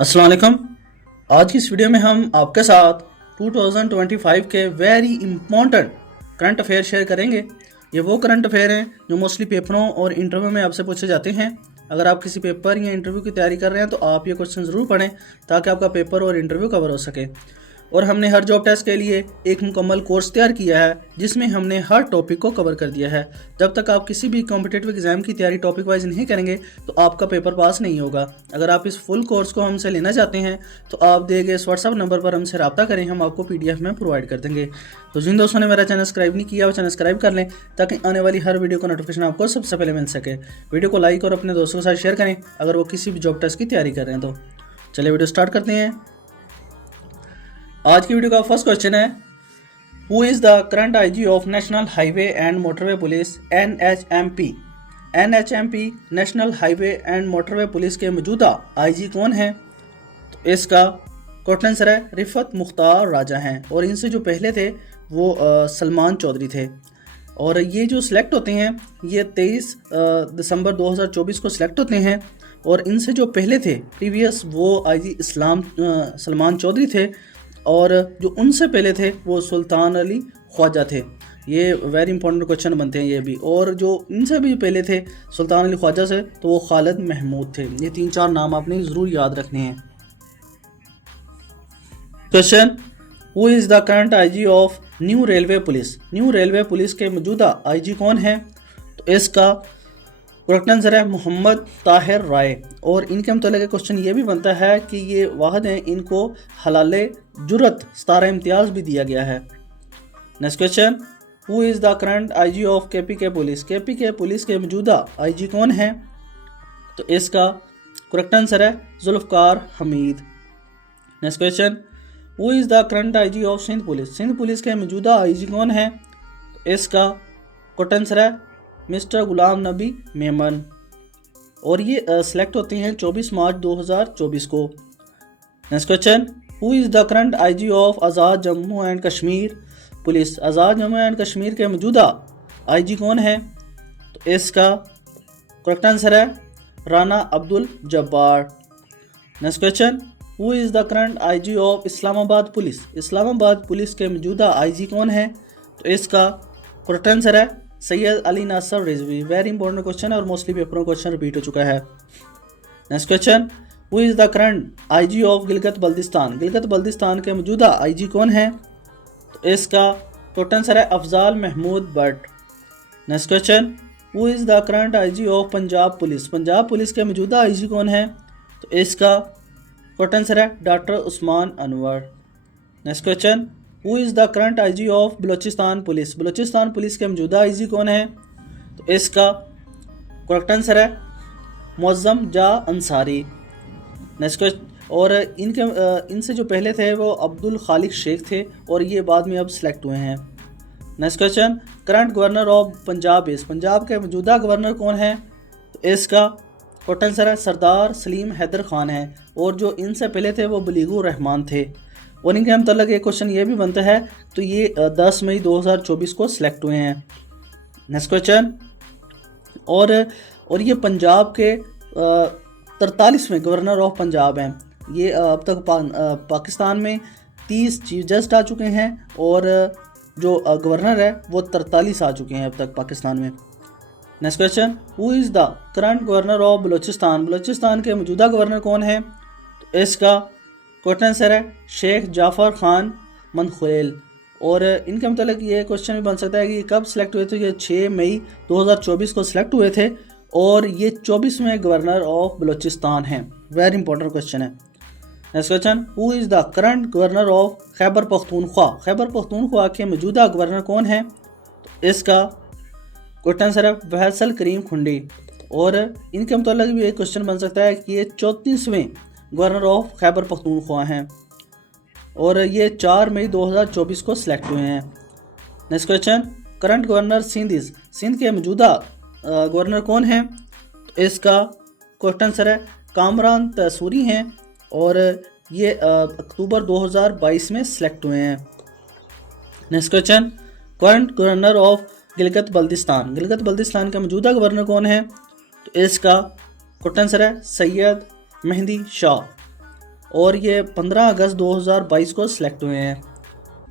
अस्सलाम वालेकुम। आज की इस वीडियो में हम आपके साथ 2025 के very important current affair share करेंगे। ये वो करंट अफेयर हैं जो मोस्टली पेपरों और इंटरव्यू में आपसे पूछे जाते हैं। अगर आप किसी पेपर या इंटरव्यू की तैयारी कर रहे हैं तो आप ये क्वेश्चन ज़रूर पढ़ें ताकि आपका पेपर और इंटरव्यू कवर हो सके। और हमने हर जॉब टेस्ट के लिए एक मुकम्मल कोर्स तैयार किया है जिसमें हमने हर टॉपिक को कवर कर दिया है। जब तक आप किसी भी कॉम्पिटिटिव एग्जाम की तैयारी टॉपिक वाइज नहीं करेंगे तो आपका पेपर पास नहीं होगा। अगर आप इस फुल कोर्स को हमसे लेना चाहते हैं तो आप दिए गए इस व्हाट्सअप नंबर पर हमसे रब्ता करें, हम आपको PDF में प्रोवाइड कर देंगे। तो जिन दोस्तों ने मेरा चैनल सब्सक्राइब नहीं किया वो चैनल सब्सक्राइब कर लें ताकि आने वाली हर वीडियो का नोटिफिकेशन आपको सबसे पहले मिल सके। वीडियो को लाइक और अपने दोस्तों के साथ शेयर करें अगर वो किसी भी जॉब टेस्ट की तैयारी कर रहे हैं। तो चलिए वीडियो स्टार्ट करते हैं। आज की वीडियो का फर्स्ट क्वेश्चन है, who is the current IG of national highway and motorway police NHMP। NHMP national highway and motorway police के मौजूदा IG कौन है? तो इसका करेक्ट आंसर है रिफत मुख्तार राजा हैं। और इनसे जो पहले थे वो सलमान चौधरी थे। और ये जो सिलेक्ट होते हैं ये 23 दिसंबर 2024 को सिलेक्ट होते हैं। और इनसे जो पहले थे प्रीवियस वो IG सलमान चौधरी थे। और जो उनसे पहले थे वो सुल्तान अली ख्वाजा थे। ये वेरी इंपॉर्टेंट क्वेश्चन बनते हैं ये भी। और जो इनसे भी पहले थे सुल्तान अली ख्वाजा से तो वो खालिद महमूद थे। ये 3-4 नाम आपने ज़रूर याद रखने हैं। Question, who is the current IG of new railway police. New railway police के मौजूदा IG कौन है? तो इसका करेक्ट आंसर है मोहम्मद ताहिर राय। और इनके मतलब क्वेश्चन ये भी बनता है कि ये वाहद हैं, इनको हलाले जुरत 17 इम्तियाज़ भी दिया गया है। Next question, who is the current IG of KPK police. KPK police के मौजूदा IG कौन है? तो इसका करेक्ट आंसर है Zulfiqar Hamid. Next question, who is the current IG of Sindh police. Sindh police के मौजूदा IG कौन है? तो इसका करेक्ट आंसर है मिस्टर गुलाम नबी मेमन। और ये सिलेक्ट होते हैं 24 मार्च 2024 को। Next question, who is the current IG of Azad Jammu and Kashmir police. Azad Jammu and Kashmir के मौजूदा IG कौन है? तो इसका करेक्ट आंसर है Rana Abdul Jabbar. Next question, who is the current IG of Islamabad police. Islamabad police के मौजूदा IG कौन है? तो इसका करेक्ट आंसर है सैयद अली नासर रिजवी। वेरी इंपॉर्टेंट क्वेश्चन है और मोस्टली पेपरों में क्वेश्चन रिपीट हो चुका है। Next question, who is the current IG of Gilgit Baltistan. Gilgit Baltistan के मौजूदा IG कौन है? तो इसका करेक्ट आंसर है Afzal Mahmood Bhatt. Next question, who is the current IG of Punjab police. Punjab police के मौजूदा IG कौन है? तो इसका करेक्ट आंसर है doctor Usman Anwar. Next question, who is the current IG of Balochistan police. Balochistan police के मौजूदा IG कौन है? तो इसका करेक्ट आंसर है मुअज़्ज़म जा अंसारी। नेक्स्ट क्वेश्चन, और इनसे जो पहले थे वो अब्दुल खालिक शेख थे और ये बाद में अब सिलेक्ट हुए हैं। Next question, current governor of Punjab इस। पंजाब के मौजूदा गवर्नर कौन है? तो इसका करेक्ट आंसर है सरदार सलीम हैदर खान है। और जो इनसे पहले थे वो बलीगुर रहमान थे। और इनके मतलब एक क्वेश्चन ये भी बनता है तो ये 10 मई 2024 को सिलेक्ट हुए हैं। नेक्स्ट क्वेश्चन, और ये पंजाब के 43वें गवर्नर ऑफ पंजाब हैं। ये अब तक पाकिस्तान में 30 चीफ जस्ट आ चुके हैं और जो गवर्नर है वो 43 आ चुके हैं अब तक पाकिस्तान में। Next question, who is the current governor of Balochistan. Balochistan के मौजूदा गवर्नर कौन है? तो इसका करेक्ट आंसर है शेख जाफ़र खान मनखुल। और इनके मतलब ये क्वेश्चन भी बन सकता है कि कब सिलेक्ट हुए थे। ये 6 मई 2024 को सिलेक्ट हुए थे और ये 24वें गवर्नर ऑफ बलोचिस्तान हैं। वेरी इंपॉर्टेंट क्वेश्चन है। Next question, who is the current governor of Khyber Pakhtunkhwa. Khyber Pakhtunkhwa के मौजूदा गवर्नर कौन है? तो इसका करेक्ट आंसर है फैसल करीम खुंडी। और इनके मतलब भी एक क्वेश्चन बन सकता है कि ये 34वें गवर्नर ऑफ खैबर पख्तूनख्वा हैं और ये 4 मई 2024 को सिलेक्ट हुए हैं। Next question, current governor Sindh के मौजूदा गवर्नर कौन है? तो इसका करेक्ट आंसर है कामरान तसूरी हैं और ये अक्टूबर 2022 में सिलेक्ट हुए हैं। Next question, current governor of Gilgit Baltistan. Gilgit Baltistan का मौजूदा गवर्नर कौन है? तो इसका करेक्ट आंसर है सैयद मेहंदी शाह। और ये 15 अगस्त 2022 को सिलेक्ट हुए हैं।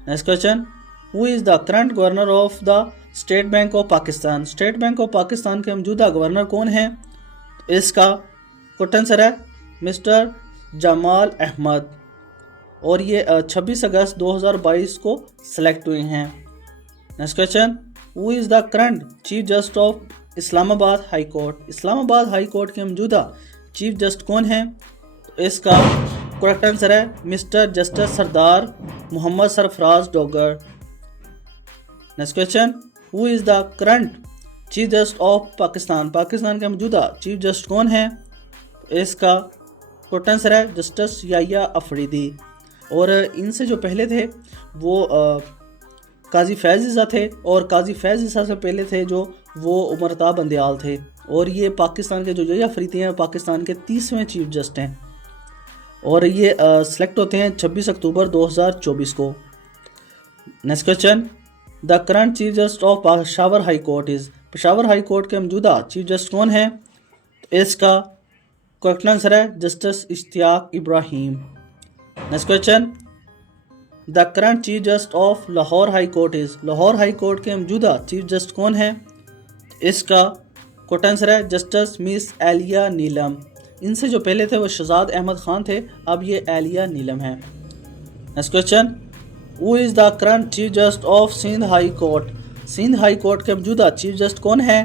Next question, who is the current governor of the state bank of Pakistan? State bank of Pakistan के मौजूदा गवर्नर कौन हैं? तो इसका करेक्ट आंसर है मिस्टर जमाल अहमद, और ये 26 अगस्त 2022 को सिलेक्ट हुए हैं। Next question, who is the current chief justice of Islamabad high court? Islamabad high court के मौजूदा चीफ जस्टिस कौन हैं? तो इसका करेक्ट आंसर है mister justice Sardar Muhammad Sarfraz Dogar. Next question, who is the current chief justice of Pakistan? Pakistan के मौजूदा चीफ जस्टिस कौन हैं? तो इसका करेक्ट आंसर है जस्टिस याह्या अफरीदी, और इनसे जो पहले थे वो काजी फैज़ ईसा थे, और काजी फैज़ ईसा से पहले थे जो वो उमरता बंदयाल थे, और ये पाकिस्तान के जो याह्या अफरीदी हैं पाकिस्तान के 30वें चीफ जस्टिस हैं, और ये सिलेक्ट होते हैं 26 अक्टूबर 2024 को। Next question, the current chief justice of Peshawar high court is? Peshawar high court के मौजूदा चीफ जस्टिस कौन हैं? तो इसका करेक्ट आंसर है justice Ishtiaq Ibrahim. Next question, the current chief justice of Lahore high court is? Lahore high court के मौजूदा चीफ जस्टिस कौन हैं? इसका करेक्ट आंसर है जस्टिस मिस एलिया नीलम। इनसे जो पहले थे वो शहजाद अहमद खान थे, अब ये एलिया नीलम है। Next question, who is the current chief justice of Sindh high court? Sindh high court के मौजूदा चीफ जस्टिस कौन है?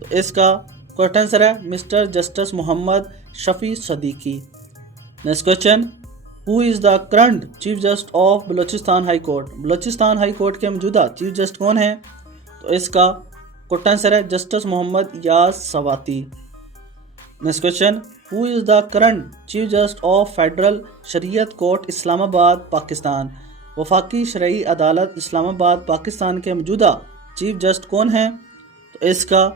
तो इसका करेक्ट आंसर है mister justice Muhammad Shafi Siddiqui. Next question, who is the current chief justice of Balochistan high court? Balochistan high court के मौजूदा chief justice कौन है? तो इसका करेक्ट आंसर है justice Muhammad Ejaz Swati. Next question, who is the current chief justice of federal शरीयत court Islamabad Pakistan? वफाकी शरई अदालत इस्लामाबाद पाकिस्तान के मौजूदा चीफ जस्टिस कौन हैं? तो इसका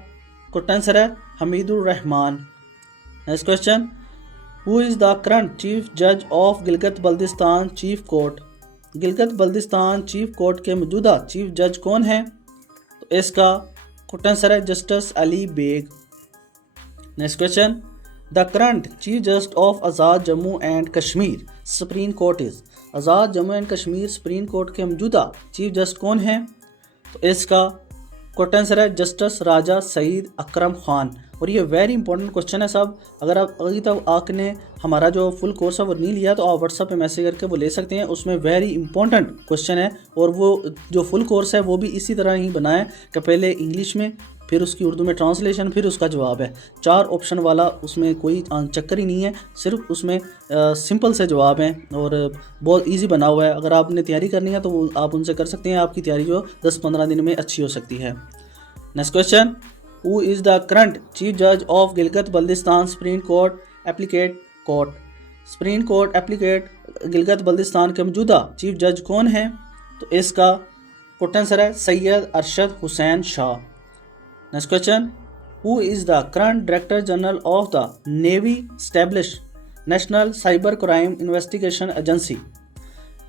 करेक्ट आंसर है Hamidur Rahman. Next question, who is the current chief जज of Gilgit Baltistan chief court? Gilgit Baltistan chief court के मौजूदा चीफ जज कौन हैं? तो इसका करेक्ट आंसर है justice Ali Baig. Next question, the current chief justice of Azad Jammu and Kashmir supreme court is? Azad Jammu and Kashmir supreme court के मौजूदा चीफ जस्टिस कौन हैं? तो इसका करेक्ट आंसर है जस्टिस राजा सईद अकरम खान, और ये वेरी इंपॉर्टेंट क्वेश्चन है सब। अगर आप अभी तक आपने हमारा जो फुल कोर्स है वो नहीं लिया तो आप व्हाट्सएप पे मैसेज करके वो ले सकते हैं, उसमें वेरी इंपॉर्टेंट क्वेश्चन है, और वो जो फुल कोर्स है वो भी इसी तरह ही बना है कि पहले इंग्लिश में, फिर उसकी उर्दू में ट्रांसलेशन, फिर उसका जवाब है। 4 ऑप्शन वाला, उसमें कोई चक्कर ही नहीं है, सिर्फ उसमें सिंपल से जवाब हैं और बहुत इजी बना हुआ है। अगर आपने तैयारी करनी है तो आप उनसे कर सकते हैं, आपकी तैयारी जो 10-15 दिन में अच्छी हो सकती है। Next question, who is the current chief जज of Gilgit Baltistan supreme court appellate court? Supreme court appellate Gilgit Baltistan के मौजूदा चीफ जज कौन हैं? तो इसका करेक्ट आंसर है Syed Arshad Hussain Shah. Next question, who is the current director general of the navy establish national cyber crime investigation agency?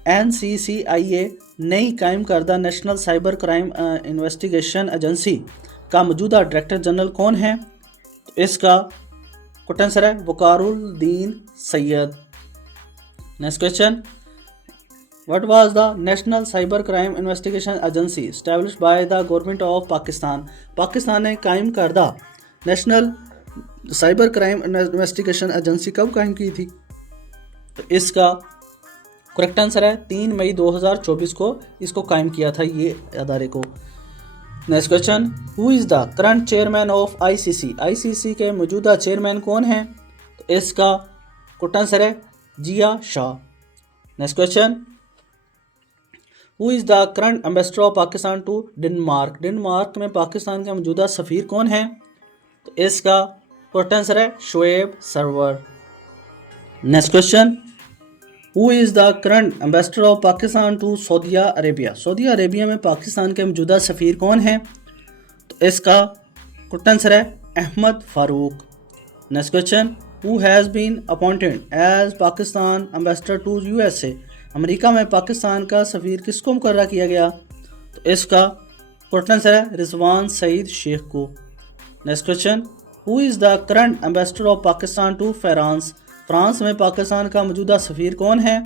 NCCIA नई कायम करदा national cyber crime investigation agency का मौजूदा डायरेक्टर जनरल कौन है? तो इसका करेक्ट आंसर है Waqaruddin Syed. Next question, what was the national cyber crime investigation agency established by the government of Pakistan? Pakistan ने कायम करदा national cyber crime investigation agency कब कायम की थी? तो इसका करेक्ट आंसर है 3 मई 2024 को इसको कायम किया था ये अदारे को। Next question, who is the current chairman of ICC? ICC के मौजूदा चेयरमैन कौन हैं? तो इसका करेक्ट आंसर है Zia Shah. Next question, who is the current ambassador of Pakistan to Denmark? Denmark में पाकिस्तान के मौजूदा सफ़ीर कौन हैं? तो इसका करेक्ट आंसर है Shoaib Sarwar. Next question, who is the current ambassador of Pakistan to Saudi Arabia? Saudi Arabia में पाकिस्तान के मौजूदा सफ़ीर कौन हैं? तो इसका करेक्ट आंसर है Ahmed Farooq. Next question, who has been appointed as Pakistan ambassador to USA? America में पाकिस्तान का सफ़ीर किसको मुकर्रर किया गया? तो इसका करेक्ट आंसर है रिजवान सईद शेख को। Next question, who is the current ambassador of Pakistan to France? France में पाकिस्तान का मौजूदा सफ़ीर कौन है?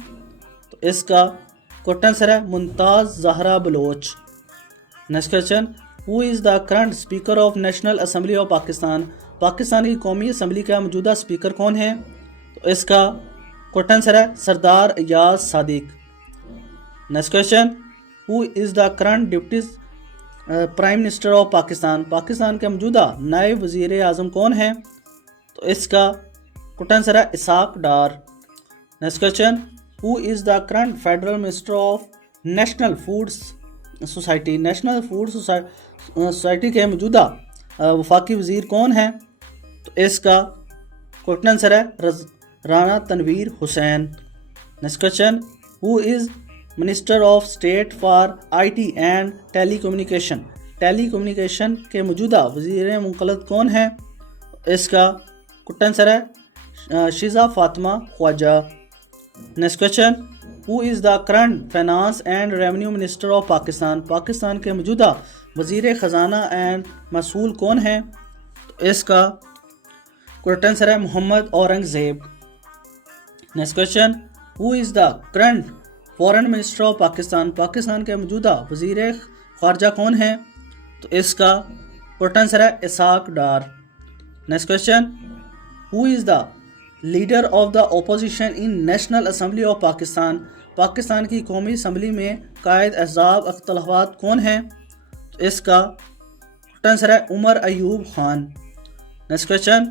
तो इसका करेक्ट आंसर है Mumtaz Zahra Baloch. Next question, who is the current speaker of national assembly of Pakistan? Pakistan की कौमी असम्बली का मौजूदा स्पीकर कौन है? तो इसका करेक्ट आंसर है Sardar Ayaz Sadiq. Next question, who is the current deputy prime minister of Pakistan? Pakistan के मौजूदा नायब वज़ीर आज़म कौन है? तो इसका करेक्ट आंसर है Ishaq Dar. Next question, who is the current federal minister of national food society? National food society के मौजूदा वफाकी वज़ीर कौन है? तो इसका करेक्ट आंसर है Rana Tanveer Hussain. Next question, who is minister of state for IT and telecommunication? Telecommunication के मौजूदा वज़ीर मुंतखब कौन है? इसका करेक्ट आंसर है Shiza Fatima Khawaja. Next question, who is the current finance and revenue minister of Pakistan? Pakistan के मौजूदा वज़ीर ख़जाना एंड मसूल कौन है? तो इसका करेक्ट आंसर है Muhammad Aurangzeb. Next question, who is the current foreign minister of Pakistan? Pakistan के मौजूदा वज़ीर ख़ारजा कौन है? तो इसका करेक्ट आंसर है Ishaq Dar. Next question, who is the leader of the opposition in national assembly of Pakistan? Pakistan की कौमी असम्बली में कायद अहज़ाब अख्तलाफात कौन है? तो इसका करेक्ट आंसर है Omar Ayub Khan. Next question,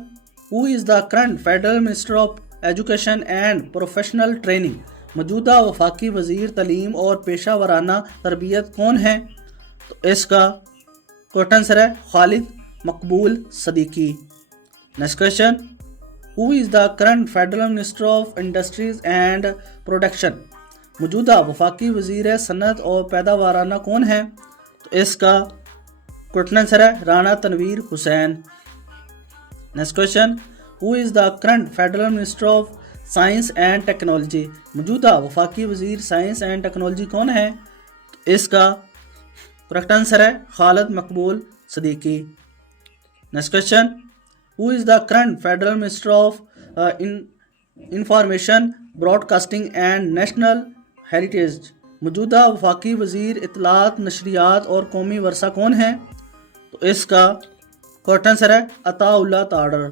who is the current federal minister of education and professional training? मौजूदा वफाकी वज़ीर तलीम और पेशा वराना तरबियत कौन है? तो इसका करेक्ट आंसर है खालिद मकबूल Siddiqui. Next question, who is the current federal minister of industries and production? मौजूदा वफाकी वज़ीर सनत और पैदावाराना कौन है? तो इसका करेक्ट आंसर है Rana Tanveer Hussain. Next question, who is the current federal minister of science and technology? मौजूदा वफाकी वज़ीर साइंस एंड टेक्नोलॉजी कौन है? तो इसका करेक्ट आंसर है खालिद मकबूल Siddiqui. Next question, who is the current federal minister of information broadcasting and national heritage? मौजूदा वफाकी वज़ीर इत्तलात नशरियात और कौमी वर्सा कौन है? तो इसका करेक्ट आंसर है Attaullah Tarar.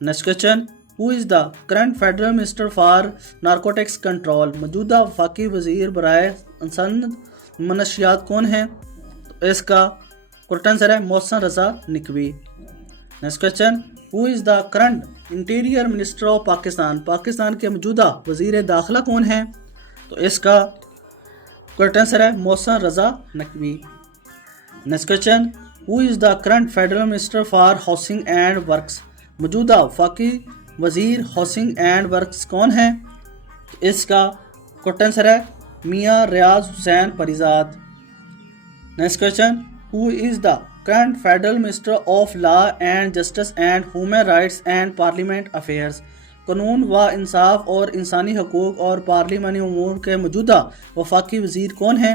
Next question, who is the current federal minister for narcotics control? मौजूदा वफाकी वज़ीर बराए संद मनशियात कौन है? तो इसका करेक्ट आंसर है Mohsin Raza Naqvi. Next question, who is the current interior minister of Pakistan? Pakistan के मौजूदा वज़ीर दाखिला कौन है? तो इसका करेक्ट आंसर है Mohsin Raza Naqvi. Next question, who is the current federal minister for housing and works? मौजूदा वफाकी वज़ीर हाउसिंग एंड वर्क्स कौन है? तो इसका करेक्ट आंसर है Mian Riaz Hussain Pirzada. Next question, who is the current federal minister of law and justice and human rights and parliament affairs? कानून व इंसाफ और इंसानी हकूक़ और पार्लिमानी उमूर के मौजूदा वफाकी वज़ीर कौन है?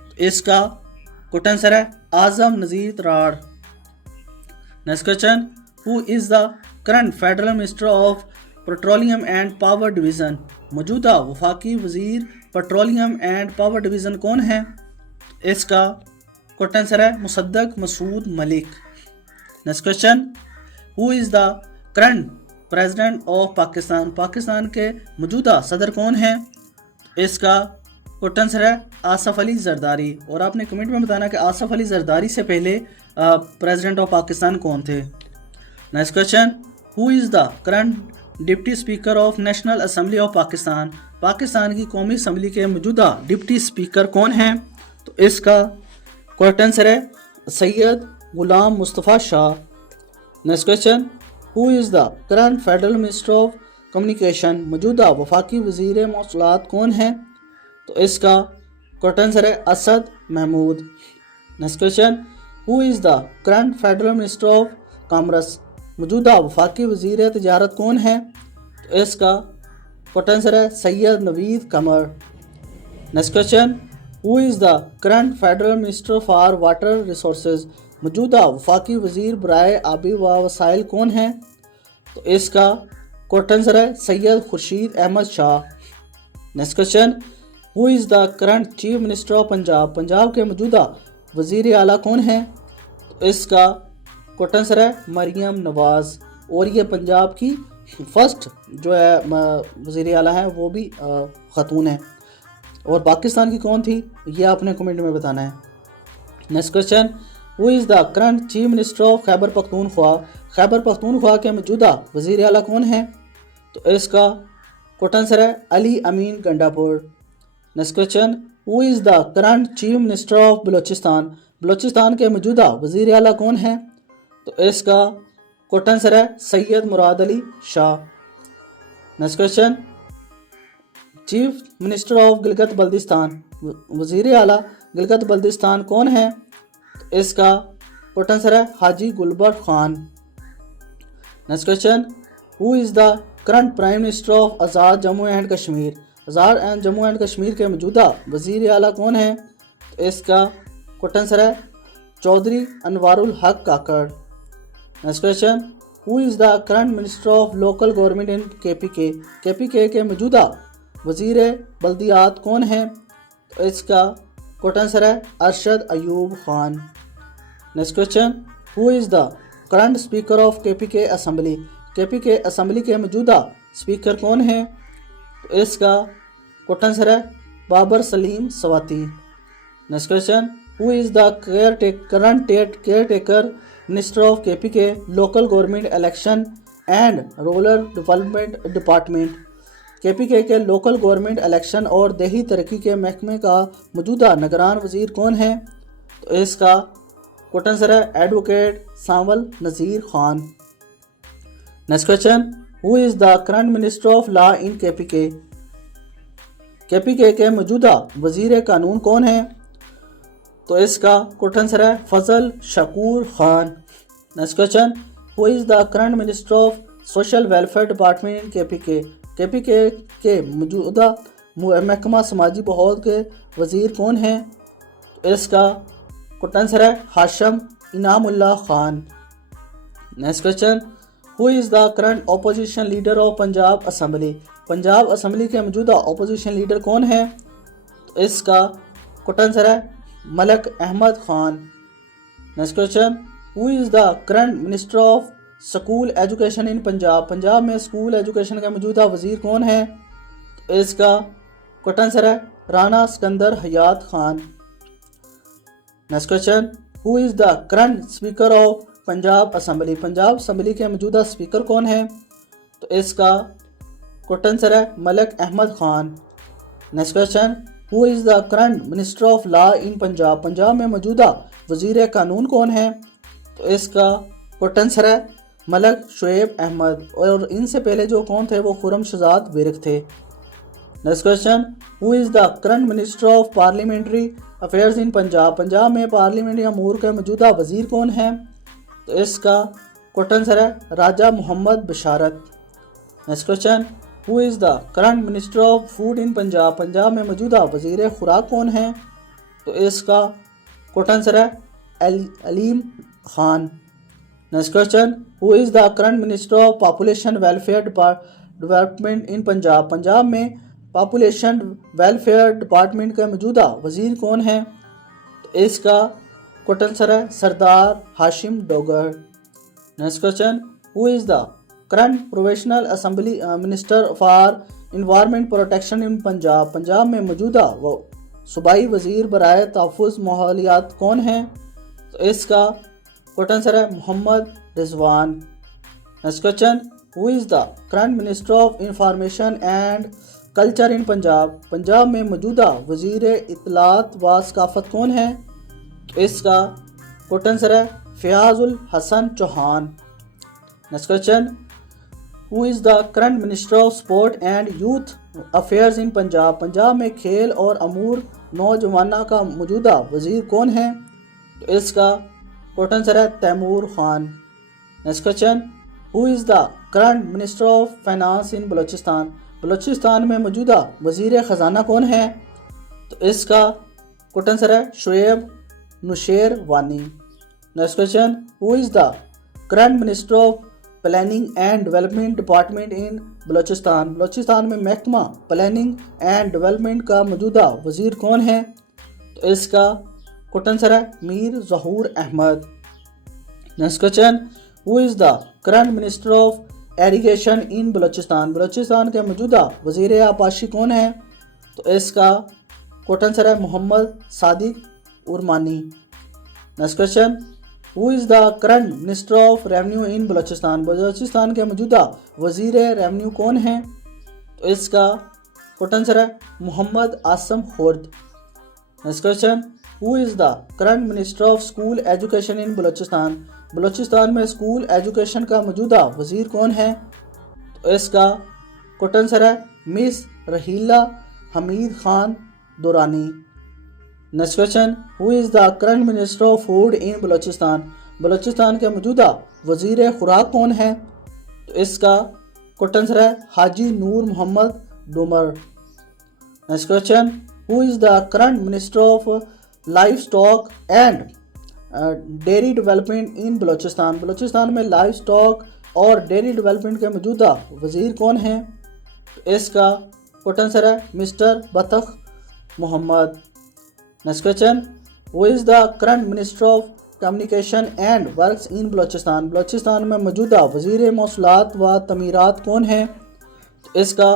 तो इसका करेक्ट आंसर है Azam Nazeer Tarar. Next question, who is the current federal minister of petroleum and power division? मौजूदा वफाकी वज़ीर पेट्रोलियम एंड पावर डिवीज़न कौन है? इसका करेक्ट आंसर है Musadik Masood Malik. Next question, who is the current president of Pakistan? Pakistan के मौजूदा सदर कौन है? इसका करेक्ट आंसर है आसफ़ अली ज़रदारी। और आपने कमेंट में बताना कि आसफ़ अली ज़रदारी से पहले प्रेसिडेंट ऑफ पाकिस्तान कौन थे। Next question, who is the current deputy speaker of national assembly of Pakistan? Pakistan की कौमी असम्बली के मौजूदा डिप्टी स्पीकर कौन है? तो इसका करेक्ट आंसर है Syed Ghulam Mustafa Shah. Next question, who is the current federal minister of communication? मौजूदा वफाकी वज़ीर मौसूलात कौन है? तो इसका करेक्ट आंसर है Asad Mahmood. Next question, who is the current federal minister of commerce? मौजूदा वफाकी वज़ीर तजारत कौन है? तो इसका करेक्ट आंसर है Syed Naveed Qamar. Next question, who is the current federal minister for water resources? मौजूदा वफाकी वज़ीर बराए आबी व वसाइल कौन है? तो इसका क्वेश्चन है Syed Khurshid Ahmed Shah. Next question, who is the current chief minister of Punjab, Punjab के मौजूदा वजीर आला कौन है? तो इसका क्वेश्चन है मरियम नवाज़, और ये पंजाब की फर्स्ट जो है वजीर आला है वो भी ख़ातून है। और पाकिस्तान की कौन थी ये आपने कमेंट में बताना है। Next question, who is the current chief minister of Khyber Pakhtunkhwa, Khyber Pakhtunkhwa के मौजूदा वजीर आला कौन है? तो इसका क्वेश्चन है Ali Amin Gandapur. Next question, who is the current chief minister of Balochistan, Balochistan के मौजूदा वजीर आला कौन है? तो इसका क्वेश्चन है Syed Murad Ali Shah. Next question, chief minister of Gilgit Baltistan, वजीर आला गिलगित बल्दिस्तान कौन है? तो इसका क्वेश्चन है Haji Gulberg Khan. Next question, who is the current prime minister of Azad Jammu and Kashmir, Azad and Jammu and Kashmir के मौजूदा वजीर आला कौन है? तो इसका क्वेश्चन है Chaudhry Anwarul Haq Kakar. Next question, who is the current minister of local government in KPK, KPK के मौजूदा वजीर बल्दियात कौन है? तो इसका क्वेश्चन है Arshad Ayub Khan. Next question, who is the current speaker of KPK assembly, KPK assembly के मौजूदा स्पीकर कौन है? तो इसका क्वेश्चन है Babar Saleem Swati. Next question, who is the current caretaker minister of KPK local government election and rural development department, KPK के local government election और देही तरक्की के महकमे का मौजूदा निगरान वजीर कौन है? तो इसका क्वेश्चन है advocate Sanwal Nazir Khan. Next question, who is the current minister of law in KPK, KPK के मौजूदा वजीर कानून कौन है? तो इसका क्वेश्चन है Fazal Shakoor Khan. Next question, who is the current minister of social welfare department in KPK, KPK के मौजूदा महकमा समाजी बहौल के वजीर कौन है? तो इसका क्वेश्चन है Hashim Inamullah Khan. Next question, who is the current opposition leader of Punjab assembly, Punjab assembly के मौजूदा अपोजिशन लीडर कौन है? तो इसका क्वेश्चन है Malik Ahmad Khan. Next question, who is the current minister of school education in Punjab, Punjab में स्कूल एजुकेशन का मौजूदा वजीर कौन है? तो इसका क्वेश्चन है Rana Sikandar Hayat Khan. Next question, who is the current speaker of Punjab assembly, Punjab assembly के मौजूदा स्पीकर कौन है? तो इसका क्वेश्चन है Malik Ahmad Khan. Next question, who is the current minister of law in Punjab, Punjab में मौजूदा वजीर कानून कौन है? तो इसका क्वेश्चन है मलक शुएब अहमद, और इनसे पहले जो कौन थे वो खुरम शहजाद बेरक थे। Next question, who is the current minister of parliamentary affairs in Punjab, Punjab में पार्लियामेंट्री अमूर के मौजूदा वजीर कौन है? तो इसका क्वेश्चन है Raja Mohammad Basharat. Next question, who is the current minister of food in Punjab, Punjab में मौजूदा वजीर खुराक कौन है? तो इसका क्वेश्चन है Aleem Khan. Next question, who is the current minister of population welfare department इन पंजाब, पंजाब में पॉपुलेशन वेलफेयर डिपार्टमेंट का मौजूदा वजीर कौन है? तो इसका क्वेश्चन है Sardar Hashim Dogar. Next question, who is the current provisional assembly minister for environment protection in Punjab, Punjab में मौजूदा सूबाई वजीर बराए तहफ़्फ़ुज़ माहौलियात कौन है? तो इसका क्वेश्चन है Mohammad Rizwan. Next question, who is the current minister of information and culture in Punjab, Punjab में मौजूदा वजीर इत्तलात व सकाफत कौन है? तो इसका क्वेश्चन है Fayyazul Hassan Chohan. Next question, who is the current minister of sport and youth affairs in Punjab, Punjab में खेल और अमूर नौजवाना का मौजूदा वजीर कौन है? तो इसका क्वेश्चन है Taimur Khan. Next question, who is the current minister of finance in Balochistan, Balochistan में मौजूदा वजीर ख़जाना कौन है? तो इसका क्वेश्चन है शुएब नुशेर वानी। Next question, who is the current minister of planning and development department in Balochistan. Balochistan में महकमा प्लानिंग एंड डेवलपमेंट का मौजूदा वजीर कौन है? तो इसका कोट आंसर है Mir Zahoor Ahmed. Next question, who is the current minister of irrigation in Balochistan. Balochistan के मौजूदा वजीर आबाशी कौन है? तो इसका कोट आंसर है Mohammad Sadiq Umrani. Next question, who is the current minister of revenue in Balochistan. Balochistan के मौजूदा वजीर रेवेन्यू कौन है? तो इसका कोट आंसर है Mohammad Asim Khurd. Next question, who is the current minister of school education in Balochistan. Balochistan में स्कूल एजुकेशन का मौजूदा वजीर कौन है? तो इसका कोट आंसर है miss Raheela Hameed Khan Durrani. Next question, who is the current minister of food in Balochistan. Balochistan के मौजूदा वजीर खुराक कौन है? तो इसका कोट आंसर है Haji Noor Mohammad Dummar. Next question, who is the current minister of livestock and dairy development in Balochistan. Balochistan में लाइफ स्टॉक और डेयरी डेवलपमेंट के मौजूदा वजीर कौन है? तो इसका कोट आंसर है मिस्टर बतख Mohammad. Next question, who is the current minister of communication and works in Balochistan. Balochistan में मौजूदा वजीर मौसूलात व तमीरात कौन है? तो इसका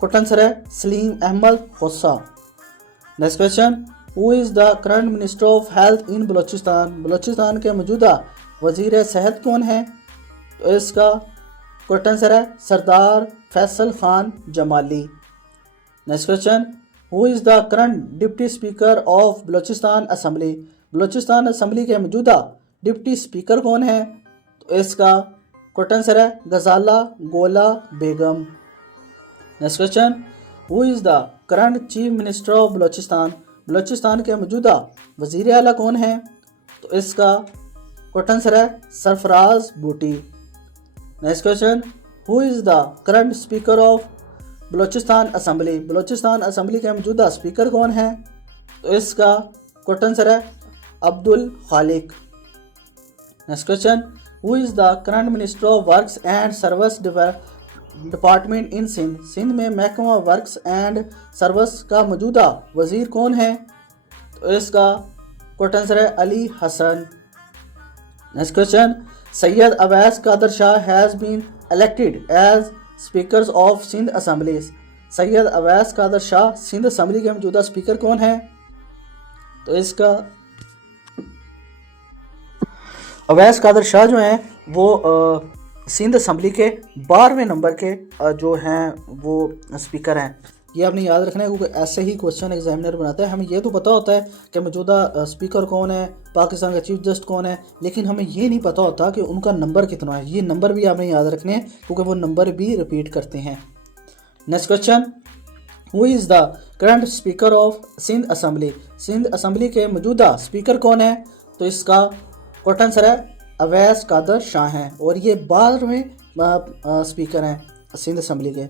कोट आंसर है Saleem Ahmed Khosa. Next question, who is the current minister of health in Balochistan. Balochistan के मौजूदा वजीर सेहत कौन है? तो इसका कोट आंसर है Sardar Faisal Khan Jamali. Next question, who is the current deputy speaker of Balochistan assembly. Balochistan assembly के मौजूदा डिप्टी स्पीकर कौन है? तो इसका कोट आंसर है Ghazala Gola Begum. Next question, who is the current chief minister of Balochistan. Balochistan के मौजूदा वजीर आला कौन है? तो इसका कोट आंसर है सरफराज बूटी। Next question, who is the current speaker of Balochistan assembly. Balochistan assembly के मौजूदा स्पीकर कौन है? तो इसका कोट आंसर है Abdul Khaliq. Next question, who is the current minister of works and service department in Sindh. Sindh में महकमा वर्क्स एंड सर्विस का मौजूदा वजीर कौन है? तो इसका कोट आंसर है Ali Hasan. Next question, Syed Awais Qadir Shah has been elected as speakers of Sindh assemblies. Syed Awais Qadir Shah Sindh assembly के मौजूदा स्पीकर कौन है? तो इसका अवैस कादर शाह जो हैं वो सिंध असम्बली के 12वें नंबर के जो हैं वो स्पीकर हैं। ये आपने याद रखना है क्योंकि ऐसे ही क्वेश्चन एग्जामिनर बनाता है। हमें ये तो पता होता है कि मौजूदा स्पीकर कौन है, पाकिस्तान का चीफ जस्टिस कौन है, लेकिन हमें ये नहीं पता होता कि उनका नंबर कितना है। ये नंबर भी आपने याद रखने हैं क्योंकि वो नंबर भी रिपीट करते हैं। Next question, who is the current speaker of Sindh assembly. Sindh assembly के मौजूदा स्पीकर कौन है? तो इसका कोट आंसर है अवैस कादर शाह हैं और ये 12वें स्पीकर हैं सिंध असम्बली के।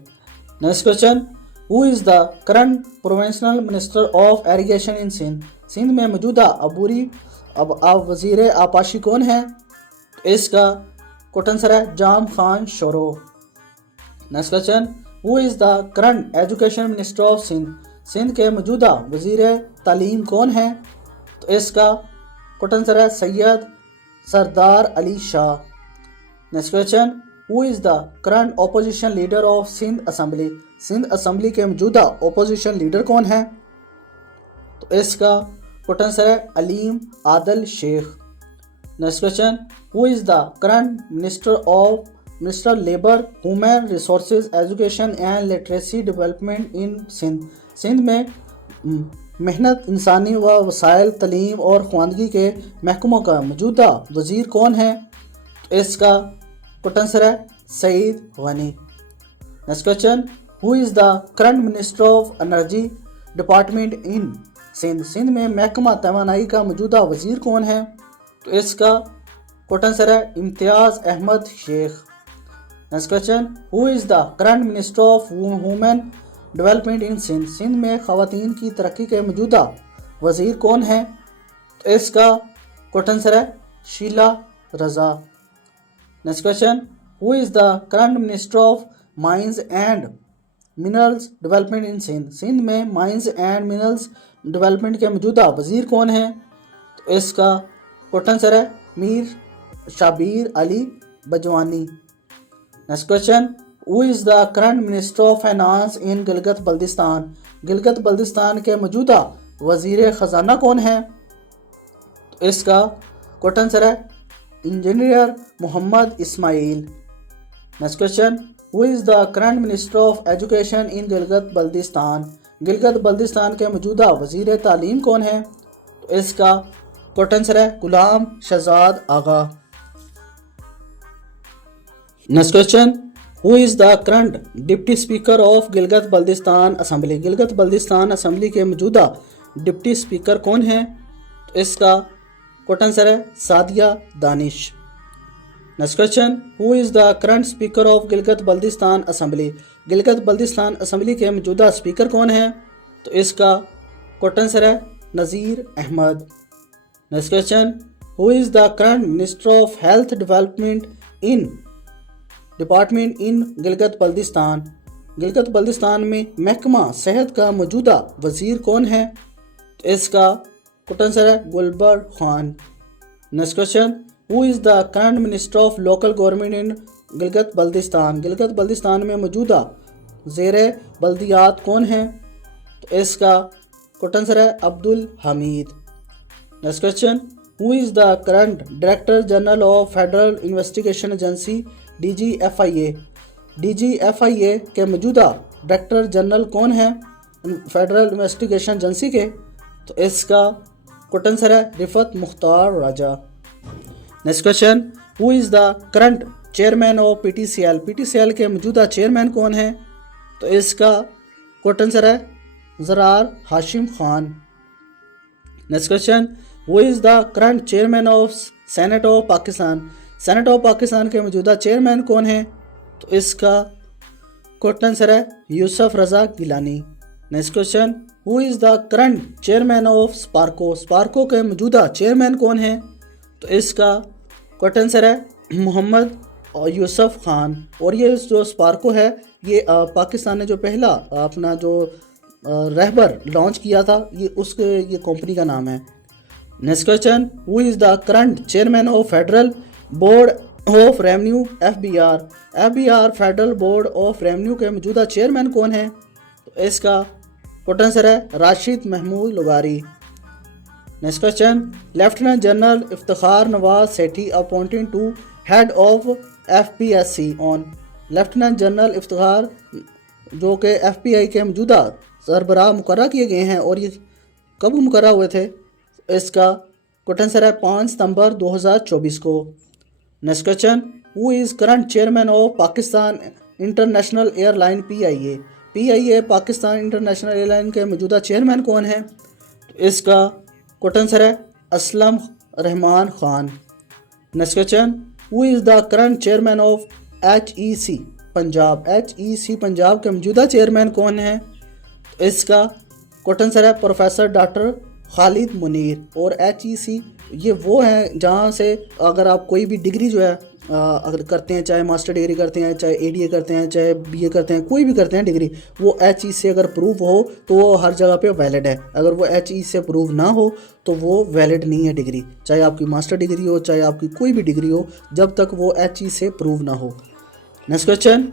Next question, who is the current provincial minister of irrigation in Sindh. Sindh में मौजूदा अबूरी वजीर आबाशी कौन है? तो इसका कोट आंसर है Jam Khan Shoro. Next question, who is the current education minister of Sindh. Sindh के मौजूदा वजीर तालीम कौन है? तो इसका कोट आंसर है Syed Sardar Ali Shah. Next question, who is the current opposition leader of Sindh assembly. Sindh assembly के मौजूदा ओपोजिशन लीडर कौन है? तो इसका कोट आंसर है Aleem Adil Sheikh. Next question, who is the current minister labour human resources education and literacy development in Sindh. Sindh में मेहनत इंसानी व वसाइल तलीम और ख्वानगी के महकमों का मौजूदा वजीर कौन है? तो इसका कोट आंसर है Saeed Ghani. Next question, who is the current minister of energy department in Sindh. Sindh में महकमा तवानाई का मौजूदा वजीर कौन है? तो इसका कोट आंसर है Imtiaz Ahmed Sheikh. Next question, who is the current minister of women development in Sindh. Sindh में ख़वातीन की तरक्की के मौजूदा वजीर कौन है? तो इसका कोट आंसर है Sheela Raza. Next question, who is the current minister of mines and minerals development in Sindh? Sindh में माइंस एंड मिनरल्स डेवलपमेंट के मौजूदा वजीर कौन हैं? तो इसका कोट आंसर है Mir Shabbir Ali Bijarani. Next question, who is the current minister of finance in Gilgit Baltistan? Gilgit Baltistan के मौजूदा वजीर ख़जाना कौन है? तो इसका कोट आंसर है engineer Mohammad Ismail. Next question, who is the current minister of education in Gilgit Baltistan? Gilgit Baltistan के मौजूदा वजीर तालीम कौन है? तो इसका कोट आंसर है Ghulam Shahzad Agha. Next question, who is the current deputy speaker of Gilgit Baltistan assembly? Gilgit Baltistan assembly के मौजूदा डिप्टी स्पीकर कौन है? तो इसका कोट आंसर है Sadia Danish. Next question, who is the current speaker of Gilgit Baltistan assembly? Gilgit Baltistan assembly के मौजूदा स्पीकर कौन है? तो इसका कोट आंसर है Nazir Ahmed. Next question, who is the current minister of health development in department in Gilgit Baltistan? Gilgit Baltistan में महकमा सेहत का मौजूदा वजीर कौन है? तो इसका कोट आंसर है Gulbar Khan. Next question, who is the current minister of local government in Gilgit Baltistan? Gilgit Baltistan में मौजूदा ज़ेरे बल्दियात कौन है? तो इसका कोट आंसर है Abdul Hamid. Next question, who is the current director general of federal investigation agency DGFIA? DGFIA के मौजूदा डायरेक्टर जनरल कौन है फेडरल इन्वेस्टिगेशन एजेंसी के? तो इसका कोट आंसर है Riffat Mukhtar Raja. Next question, who is the current chairman of PTCL? PTCL के मौजूदा चेयरमैन कौन है? तो इसका कोट आंसर है Zarar Hashim Khan. Next question, who is the current chairman of senate of Pakistan? Senate of Pakistan के मौजूदा चेयरमैन कौन है? तो इसका कोट आंसर है Yousaf Raza Gilani. Next question, who is the current chairman of SUPARCO? SUPARCO के मौजूदा चेयरमैन कौन है? तो इसका कोट आंसर है मोहम्मद यूसुफ खान। और ये जो स्पार्को है ये पाकिस्तान ने जो पहला अपना जो रहबर लॉन्च किया था ये कंपनी का नाम है। Next question, who is the current chairman of federal board of revenue FBR? FBR federal board of revenue के मौजूदा चेयरमैन कौन है? तो इसका कोट आंसर है राशिद महमूद लुगारी। Next question, lieutenant general Iftikhar Nawaz Sethi appointed to head of FPSC on? Lieutenant general Iftikhar जो कि FBI के मौजूदा सरबराह मुकर्रर किए गए हैं और ये कब मुकर्रर हुए थे? इसका कोट आंसर है 5 सितंबर 2024 को। Next question, who is current chairman of Pakistan international airline PIA? PIA Pakistan international airline के मौजूदा चेयरमैन कौन है? तो इसका कोट आंसर है Aslam Rahman Khan. Next question, who is the current chairman of HEC Punjab? HEC Punjab के मौजूदा चेयरमैन कौन है? तो इसका कोट आंसर है प्रोफेसर डॉक्टर खालिद मुनीर। और HEC ये वो है जहाँ से अगर आप कोई भी डिग्री जो है अगर करते हैं, चाहे मास्टर डिग्री करते हैं, चाहे ADA करते हैं, चाहे BA करते हैं, कोई भी करते हैं डिग्री, वो HEC से अगर प्रूव हो तो वो हर जगह पे वैलिड है। अगर वो HEC से प्रूव ना हो तो वो वैलिड नहीं है डिग्री, चाहे आपकी मास्टर डिग्री हो, चाहे आपकी कोई भी डिग्री हो, जब तक वो HEC से प्रूव ना हो। नेक्स्ट क्वेश्चन,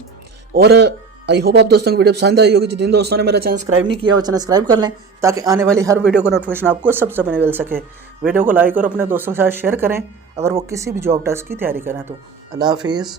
और आई होप आप दोस्तों की वीडियो पसंद आई होगी। जिन दोस्तों ने मेरा चैनल सब्सक्राइब नहीं किया वो चैनल सब्सक्राइब कर लें ताकि आने वाली हर वीडियो का नोटिफिकेशन आपको सबसे पहले मिल सके। वीडियो को लाइक और अपने दोस्तों के साथ शेयर करें अगर वो किसी भी जॉब टेस्ट की तैयारी करें तो। अल्लाह हाफिज़।